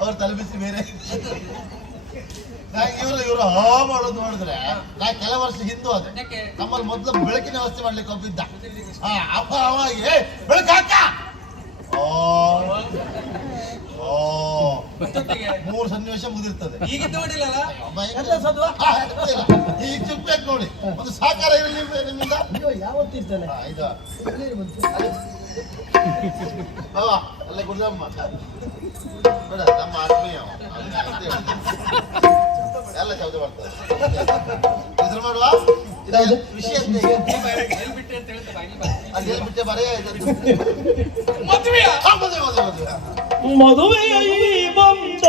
ಅವ್ರು ತಲೆಬಿಸಿ ಬೇರೆ. ಇವರು ಹಾ ಮಾಡೋದು ನೋಡಿದ್ರೆ ನಾ ಕೆಲ ವರ್ಷ ಹಿಂದೂ ಅದೇ ನಮ್ಮಲ್ಲಿ ಮೊದಲು ಬೆಳಕಿನ ವ್ಯವಸ್ಥೆ ಮಾಡ್ಲಿಕ್ಕೆ ಒಬ್ಬಿದ್ದ. ಅಪ್ಪ ಅವಾಗೆ ಬೆಳಕು ಹಾಕ ಮೂರು ಸನ್ನಿವೇಶ ಮುಗಿರ್ತದೆ. ಈಗ ಚುಕ್ಬೇಕು ನೋಡಿ, ಒಂದು ಸಾಕಾರ ಇರಲಿ ನಿಮ್ಮಿಂದ. ಯಾವತ್ತಿರ್ತಾನೆ ಅಲ್ಲೇ ಗುರುದಮ್ಮ ನೋಡ ನಮ್ಮ ಆತ್ಮೀಯ ಎಲ್ಲ ಶಬ್ದ ಮಾಡ್ತಾರೆ. ಹೆಸರು ಮಾಡುವ ವಿಷಯ ಹೇಳ್ಬಿಟ್ಟೆ ಬರೆಯ ಮದುವೆಯ ಬಂದ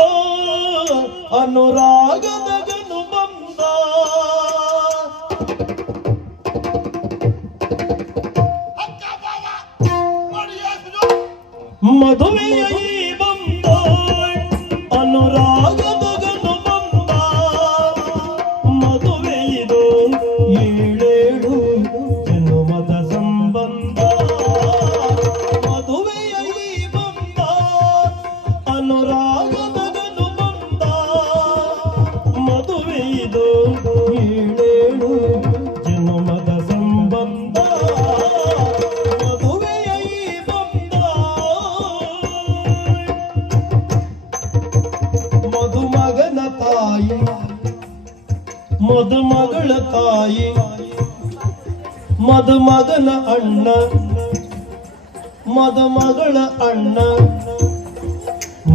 ಅನುರಾಗದ ಗನು ಬಂದ ಮದುವೆಯ ಬಂದ ಅನುರಾಗದ ಗನು ಬಂದ ಮದುವೆ ಇದು ಏಳೇಳು ಜನ್ಮದ ಸಂಬಂಧ ಮದುವೆಯ ಬಂದ ಅನುರಾಗದ ಗನು ಬಂದ ಮದುವೆ ಇದು ಏಳೇಳು ಜನ್ಮದ ಸಂಬಂಧ ಮದುಮಗನ ತಾಯಿ ಮದುಮಗಳ ತಾಯಿ ಮದುಮಗನ ಅಣ್ಣ ಮದುಮಗಳ ಅಣ್ಣ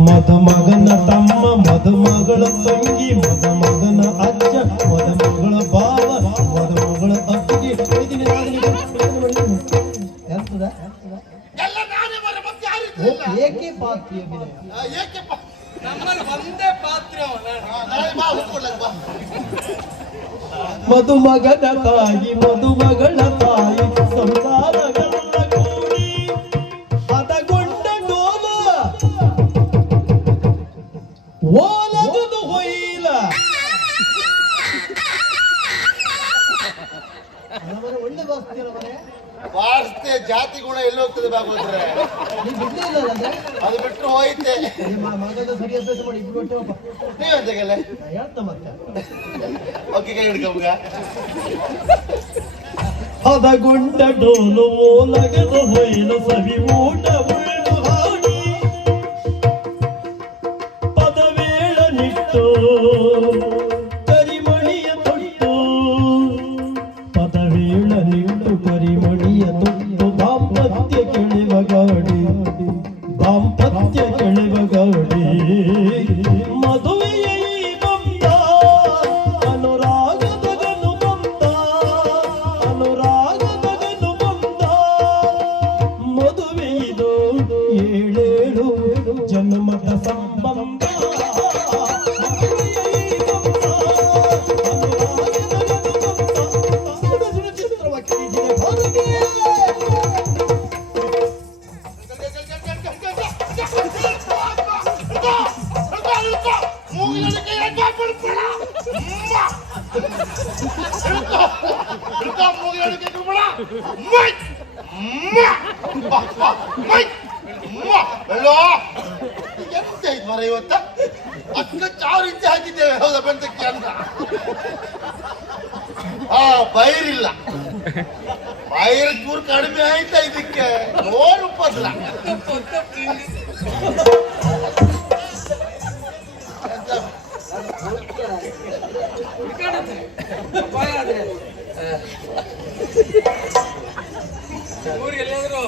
ಮದುಮಗನ ತಮ್ಮ ಮದುಮಗಳ ತಂಗಿ ಮದುಮಗನ ಅಜ್ಜ ಮದುಮಗಳ ಬಾವ ಮದುಮಗಳ ಅತ್ತಿಗೆ ಏಕೆ ಪಾತ್ರ ಮದುಮಗನ ತಾಯಿ ಮದುಮಗಳ ತಾಯಿ ಸಂಸಾರಗಳ ಕೂಡಿ ಹದಗೊಂಡ ಡೋಲ ಓಲದು ಹೊಯ್ಲ ಒಳ್ಳೆ ವಾಸ್ತೆ ಜಾತಿ ಗುಣ ಎಲ್ಲಿ ಹೋಗ್ತದೆ ಬಾಗೋದ್ರೆ ಅದು ಬಿಟ್ಟರು ಹೋಯ್ತೆ. ನೀವಂತೆಗೆಲ್ಲ ಓಕೆ ಕೈ ಹಿಡ್ಕೊಂಬ ಹದಗೊಂಡ ಡೋಲು ಓಲಗದ ಹೊಯ್ಲು ಸವಿ ಊಟ ಉಳ್ಳು ಹಾಡಿ ಪದವೇಳ ನಿಟ್ಟು ಕರಿಮಣಿಯ ತೊಟ್ಟು ಪದವೇಳ ನಿಟ್ಟು ಕರಿಮಣಿಯ ತೊಟ್ಟು ದಾಂಪತ್ಯ ಕೆಳೆವ ಗಾಡಿ ದಾಂಪತ್ಯ ಕೆಳೆವ ಗಾಡಿ ಮದುವೆಯ ಬಂದ ಅನುರಾಗದ ಗನು ಬಂದ ಅನುರಾಗದ ಗನು ಬಂದ ಮದುವೆ ಇದು ಏಳೇಳು ಜನ್ಮದ ಸಂಬಂಧ ಮರ ಇವತ್ತ ಅಕ್ಕ ಚಾರು ಇಂಚೆ ಹಾಕಿದ್ದೇವೆ. ಹೌದಾ ಬೆಂತಕ್ಕೆ ಅಂತ ಬೈರಿಲ್ಲ ಬೈರ್ ಚೂರು ಕಡಿಮೆ ಆಯ್ತಾ ಇದಕ್ಕೆ ನೋಡು ಪದ್ಲ ಊರಿಗೆಲ್ಲಾದ್ರು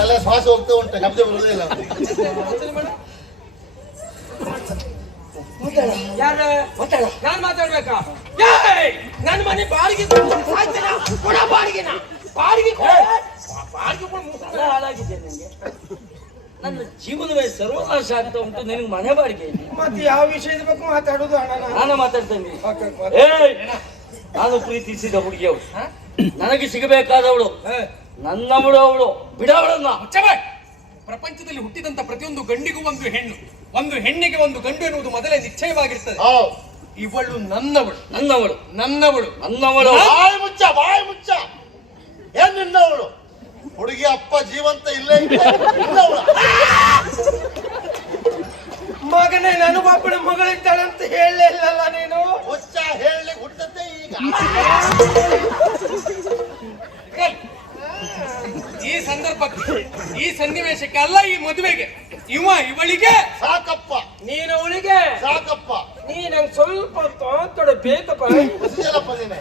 ಎಲ್ಲ ಶ್ವಾಸ ಹೋಗ್ತಾ ಉಂಟು, ಶಬ್ದ ಬರುವುದೇ ಇಲ್ಲ. ನಾನು ಮಾತಾಡ್ಬೇಕಾ? ನನ್ನ ಮನೆ ಬಾಡಿಗೆ ಬಾಡಿಗೆನ ಬಾಡಿಗೆ ಹಾಳಾಗಿದ್ದೇನೆ. ನನಗೆ ನನ್ನ ಜೀವನವೇ ಸರ್ವನಾಶ ಆಗ್ತಾ ಉಂಟು. ನಿನಗೆ ಮನೆ ಬಾಡಿಗೆ ಮತ್ತೆ ಯಾವ ವಿಷಯದ ಬಗ್ಗೆ ಮಾತಾಡೋದು? ನಾನು ಮಾತಾಡ್ತೇನೆ. ನಾನು ಪ್ರೀತಿಸಿದ ಹುಡುಗಿಯವಳು, ನನಗೆ ಸಿಗಬೇಕಾದವಳು, ನನ್ನವಳು, ಅವಳು ಬಿಡವಳನ್ನ. ಪ್ರಪಂಚದಲ್ಲಿ ಹುಟ್ಟಿದಂತ ಪ್ರತಿಯೊಂದು ಗಂಡಿಗೂ ಒಂದು ಹೆಣ್ಣು, ಒಂದು ಹೆಣ್ಣಿಗೆ ಒಂದು ಗಂಡು ಎನ್ನುವುದು ಮೊದಲೇ ನಿಶ್ಚಯವಾಗಿರ್ತದೆ. ಇವಳು ನನ್ನವಳು, ನನ್ನವಳು, ನನ್ನವಳು, ನನ್ನವಳು. ಬಾಯಿ ಮುಚ್ಚ, ಬಾಯಿ ಮುಚ್ಚ. ಇಲ್ಲ ಅವ್ಳು. ಮಗನೇ ನನಗೊಬ್ಬಳ ಮಗಳಿದ್ದಾಳಂತ ಹೇಳಲೇ ಇಲ್ಲಲ್ಲ ನೀನು. ಹುಚ್ಚ ಹೇಳಿ ಹುಟ್ಟತ್ತೆ ಈಗ. ಈ ಸಂದರ್ಭಕ್ಕೆ ಈ ಸನ್ನಿವೇಶಕ್ಕೆ ಅಲ್ಲ, ಈ ಮದುವೆಗೆ ಇವಳಿಗೆ ಸಾಕಪ್ಪ ನೀನು ಅವಳಿಗೆ ಸಾಕಪ್ಪ. ನೀ ನಂಗೆ ಸ್ವಲ್ಪ ಹೊತ್ತು ಬೇಕಪ್ಪ. ಹಸಿದೆಲ್ಲಪ್ಪ ನೀನೆ.